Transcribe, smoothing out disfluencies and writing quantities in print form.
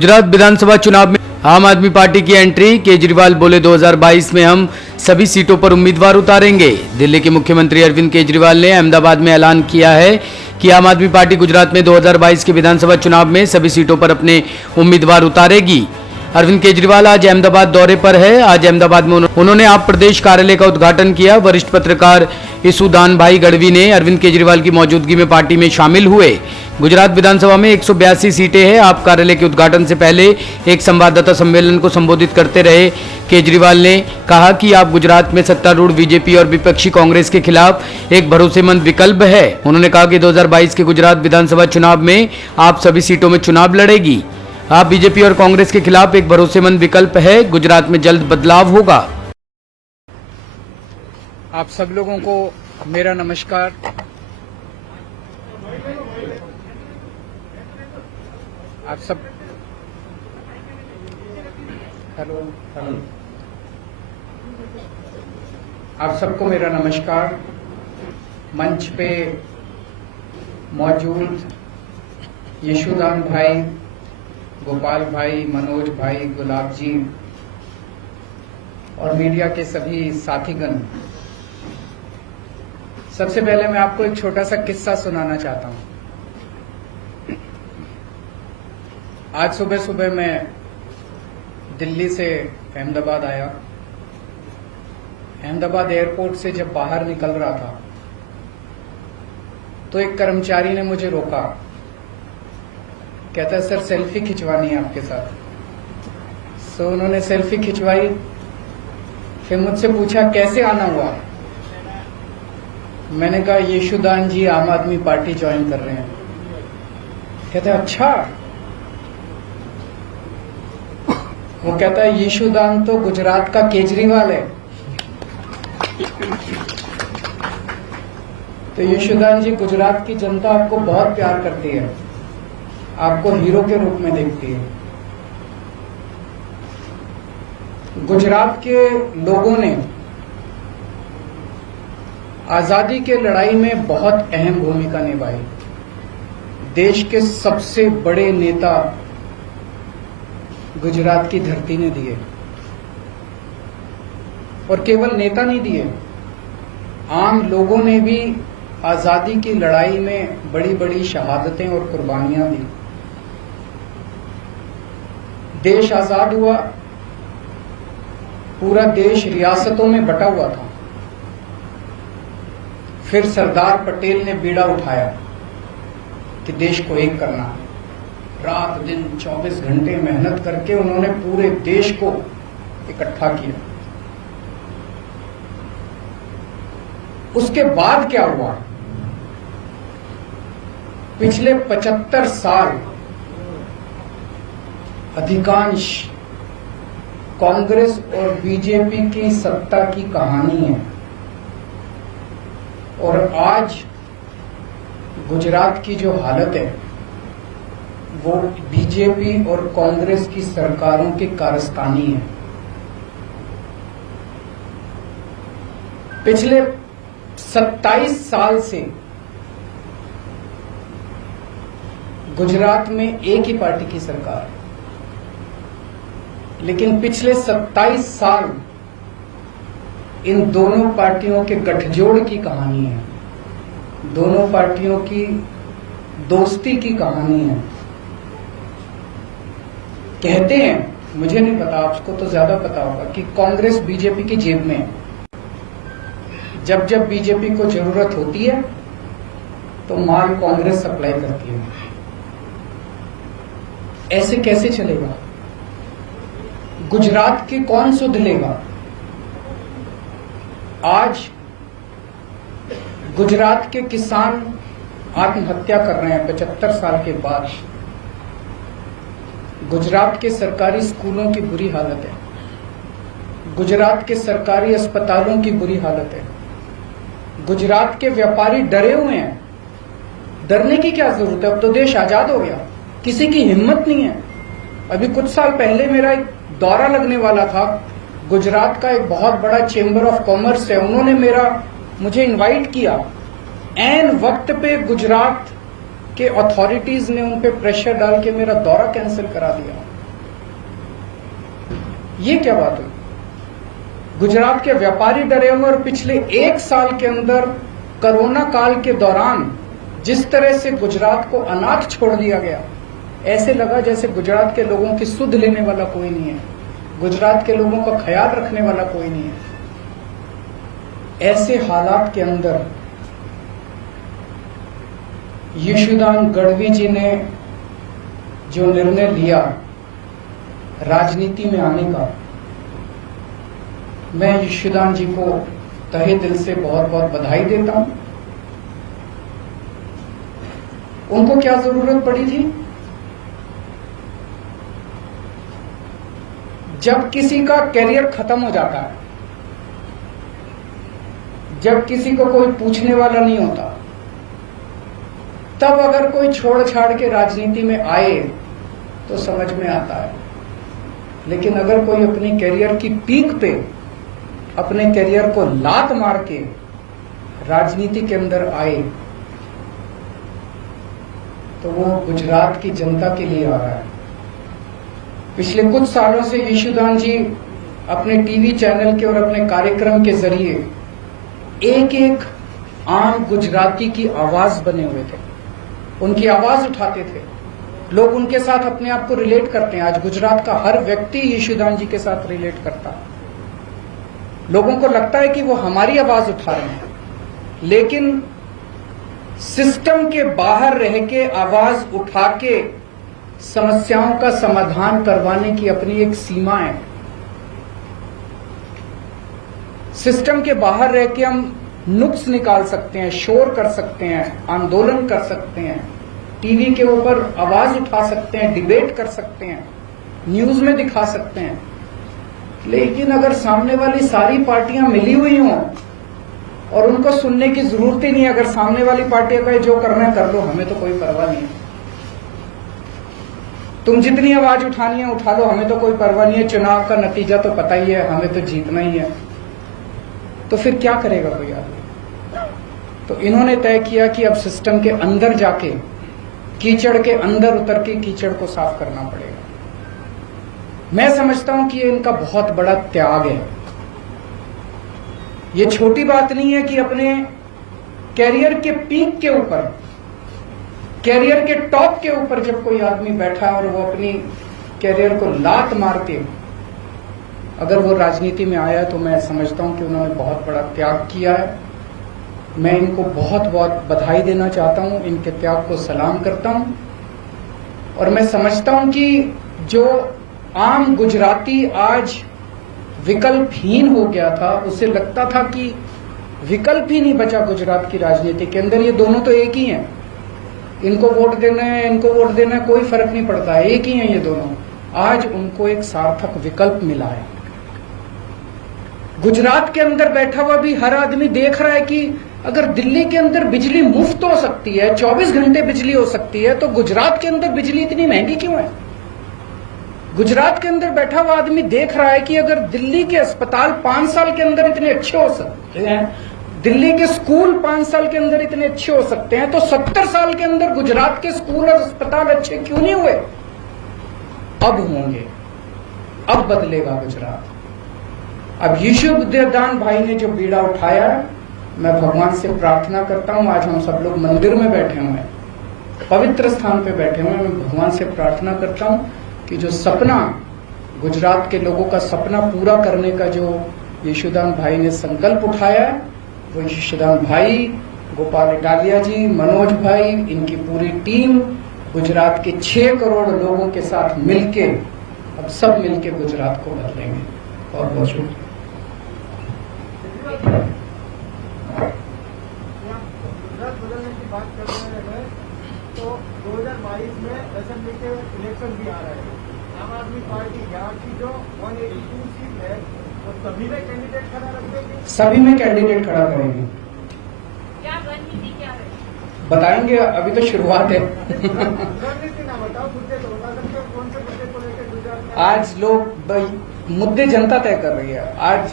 गुजरात विधानसभा चुनाव में आम आदमी पार्टी की एंट्री। केजरीवाल बोले 2022 में हम सभी सीटों पर उम्मीदवार उतारेंगे। दिल्ली के मुख्यमंत्री अरविंद केजरीवाल ने अहमदाबाद में ऐलान किया है कि आम आदमी पार्टी गुजरात में 2022 के विधानसभा चुनाव में सभी सीटों पर अपने उम्मीदवार उतारेगी। अरविंद केजरीवाल आज अहमदाबाद दौरे पर है। आज अहमदाबाद में उन्होंने आप प्रदेश कार्यालय का उद्घाटन किया। वरिष्ठ पत्रकार इसुदान भाई गढ़वी ने अरविंद केजरीवाल की मौजूदगी में पार्टी में शामिल हुए। गुजरात विधानसभा में 182 सीटें हैं। आप कार्यालय के उद्घाटन से पहले एक संवाददाता सम्मेलन को संबोधित करते रहे केजरीवाल ने कहा कि आप गुजरात में सत्तारूढ़ बीजेपी और विपक्षी कांग्रेस के खिलाफ एक भरोसेमंद विकल्प है। उन्होंने कहा कि 2022 के गुजरात विधानसभा चुनाव में आप सभी सीटों में चुनाव लड़ेगी। आप बीजेपी और कांग्रेस के खिलाफ एक भरोसेमंद विकल्प है। गुजरात में जल्द बदलाव होगा। आप सब लोगों को मेरा नमस्कार। आप सब हेलो आप सबको मेरा नमस्कार। मंच पे मौजूद यशुदान भाई, गोपाल भाई, मनोज भाई, गुलाब जी और मीडिया के सभी साथीगण, सबसे पहले मैं आपको एक छोटा सा किस्सा सुनाना चाहता हूं। आज सुबह सुबह मैं दिल्ली से अहमदाबाद आया। अहमदाबाद एयरपोर्ट से जब बाहर निकल रहा था तो एक कर्मचारी ने मुझे रोका। कहता है सर सेल्फी खिंचवानी है आपके साथ। सो उन्होंने सेल्फी खिंचवाई। फिर मुझसे पूछा कैसे आना हुआ। मैंने कहा यशुदान जी आम आदमी पार्टी ज्वाइन कर रहे हैं। कहता है अच्छा। वो कहता है यशुदान तो गुजरात का केजरीवाल है। तो यशुदान जी, गुजरात की जनता आपको बहुत प्यार करती है, आपको हीरो के रूप में देखती है। गुजरात के लोगों ने आजादी के लड़ाई में बहुत अहम भूमिका निभाई। देश के सबसे बड़े नेता गुजरात की धरती ने दिए, और केवल नेता नहीं दिए, आम लोगों ने भी आजादी की लड़ाई में बड़ी बड़ी शहादतें और कुर्बानियां दी। देश आजाद हुआ, पूरा देश रियासतों में बटा हुआ था। फिर सरदार पटेल ने बीड़ा उठाया कि देश को एक करना है। रात दिन 24 घंटे मेहनत करके उन्होंने पूरे देश को इकट्ठा किया। उसके बाद क्या हुआ? पिछले 75 साल अधिकांश कांग्रेस और बीजेपी की सत्ता की कहानी है। और आज गुजरात की जो हालत है वो बीजेपी और कांग्रेस की सरकारों की कारस्तानी है। पिछले 27 साल से गुजरात में एक ही पार्टी की सरकार है, लेकिन पिछले 27 साल इन दोनों पार्टियों के गठजोड़ की कहानी है, दोनों पार्टियों की दोस्ती की कहानी है। कहते हैं, मुझे नहीं पता, आपको तो ज्यादा पता होगा, कि कांग्रेस बीजेपी की जेब में है। जब जब बीजेपी को जरूरत होती है तो माल कांग्रेस सप्लाई करती है। ऐसे कैसे चलेगा? गुजरात की कौन सुध लेगा? आज गुजरात के किसान आत्महत्या कर रहे हैं 75 साल के बाद। गुजरात के सरकारी स्कूलों की बुरी हालत है। गुजरात के सरकारी अस्पतालों की बुरी हालत है। गुजरात के व्यापारी डरे हुए हैं। डरने की क्या जरूरत है? अब तो देश आजाद हो गया, किसी की हिम्मत नहीं है। अभी कुछ साल पहले मेरा एक दौरा लगने वाला था। गुजरात का एक बहुत बड़ा चेंबर ऑफ कॉमर्स है, उन्होंने मुझे इनवाइट किया। ऐन वक्त पे गुजरात के अथॉरिटीज ने उन पे प्रेशर डाल के मेरा दौरा कैंसिल करा दिया। ये क्या बात हुई? गुजरात के व्यापारी डरे हुए और पिछले 1 साल के अंदर कोरोना काल के दौरान जिस तरह से गुजरात को अनाथ छोड़ दिया गया, ऐसे लगा जैसे गुजरात के लोगों की सुध लेने वाला कोई नहीं है, गुजरात के लोगों का ख्याल रखने वाला कोई नहीं है। ऐसे हालात के अंदर यशोदान गढ़वी जी ने जो निर्णय लिया राजनीति में आने का, मैं यशोदान जी को तहे दिल से बहुत बहुत बधाई देता हूं। उनको क्या जरूरत पड़ी थी? जब किसी का करियर खत्म हो जाता है, जब किसी को कोई पूछने वाला नहीं होता, तब अगर कोई छोड़ छाड़ के राजनीति में आए तो समझ में आता है। लेकिन अगर कोई अपनी करियर की पीक पे अपने करियर को लात मार के राजनीति के अंदर आए तो वो गुजरात की जनता के लिए आ रहा है। पिछले कुछ सालों से यशोदान जी अपने टीवी चैनल के और अपने कार्यक्रम के जरिए एक एक आम गुजराती की आवाज बने हुए थे, उनकी आवाज उठाते थे। लोग उनके साथ अपने आप को रिलेट करते हैं। आज गुजरात का हर व्यक्ति यशोदान जी के साथ रिलेट करता है। लोगों को लगता है कि वो हमारी आवाज उठा रहे हैं, लेकिन सिस्टम के बाहर रह के आवाज उठा के समस्याओं का समाधान करवाने की अपनी एक सीमा है। सिस्टम के बाहर रह के हम नुक्स निकाल सकते हैं, शोर कर सकते हैं, आंदोलन कर सकते हैं, टीवी के ऊपर आवाज उठा सकते हैं, डिबेट कर सकते हैं, न्यूज में दिखा सकते हैं। लेकिन अगर सामने वाली सारी पार्टियां मिली हुई हों और उनको सुनने की जरूरत ही नहीं, अगर सामने वाली पार्टियां कहे जो करना है कर लो, हमें तो कोई परवाह नहीं है, तुम जितनी आवाज उठानी है उठा लो, हमें तो कोई परवाह नहीं है, चुनाव का नतीजा तो पता ही है, हमें तो जीतना ही है, तो फिर क्या करेगा कोई आदमी? तो इन्होंने तय किया कि अब सिस्टम के अंदर जाके, कीचड़ के अंदर उतर के कीचड़ को साफ करना पड़ेगा। मैं समझता हूं कि ये इनका बहुत बड़ा त्याग है। ये छोटी बात नहीं है कि अपने कैरियर के पीक के ऊपर, कैरियर के टॉप के ऊपर जब कोई आदमी बैठा है और वो अपनी कैरियर को लात मार के अगर वो राजनीति में आया, तो मैं समझता हूं कि उन्होंने बहुत बड़ा त्याग किया है। मैं इनको बहुत बहुत बधाई देना चाहता हूं, इनके त्याग को सलाम करता हूं। और मैं समझता हूं कि जो आम गुजराती आज विकल्पहीन हो गया था, उसे लगता था कि विकल्प ही नहीं बचा गुजरात की राजनीति के अंदर, ये दोनों तो एक ही हैं, इनको वोट देना है, इनको वोट देना है, कोई फर्क नहीं पड़ता है, एक ही हैं ये दोनों। आज उनको एक सार्थक विकल्प मिला है। गुजरात के अंदर बैठा हुआ भी हर आदमी देख रहा है कि अगर दिल्ली के अंदर बिजली मुफ्त हो सकती है, 24 घंटे बिजली हो सकती है, तो गुजरात के अंदर बिजली इतनी महंगी क्यों है? गुजरात के अंदर बैठा हुआ आदमी देख रहा है कि अगर दिल्ली के अस्पताल 5 साल के अंदर इतने अच्छे हो सकते हैं, दिल्ली के स्कूल 5 साल के अंदर इतने अच्छे हो सकते हैं, तो 70 साल के अंदर गुजरात के स्कूल और अस्पताल अच्छे क्यों नहीं हुए? अब होंगे, अब बदलेगा गुजरात। अब यशोदान भाई ने जो बीड़ा उठाया है, मैं भगवान से प्रार्थना करता हूं, आज हम सब लोग मंदिर में बैठे हुए हैं, पवित्र स्थान पे बैठे हुए हैं, मैं भगवान से प्रार्थना करता हूं कि जो सपना, गुजरात के लोगों का सपना पूरा करने का जो यशोदान भाई ने संकल्प उठाया है, वो यशोदान भाई, गोपाल इटालिया जी, मनोज भाई, इनकी पूरी टीम गुजरात के 6 करोड़ लोगों के साथ मिलके अब सब मिलके गुजरात को बदलेंगे। बहुत बहुत शुक्रिया। गुजरात बदलने की बात कर रहे हैं तो 2022 में असेंबली के इलेक्शन भी आ रहे हैं। आम आदमी पार्टी यहाँ की जो 182 सीट है वो सभी में कैंडिडेट खड़ा रख देंगे, सभी में कैंडिडेट खड़ा करेंगे। क्या रणनीति क्या है? बताएंगे, अभी तो शुरुआत है। रणनीति ना बताओ, मुद्दे तो बता सकते हो, कौन से मुद्दे को लेकर गुजरात में आज लोग मुद्दे जनता तय कर रही है। आज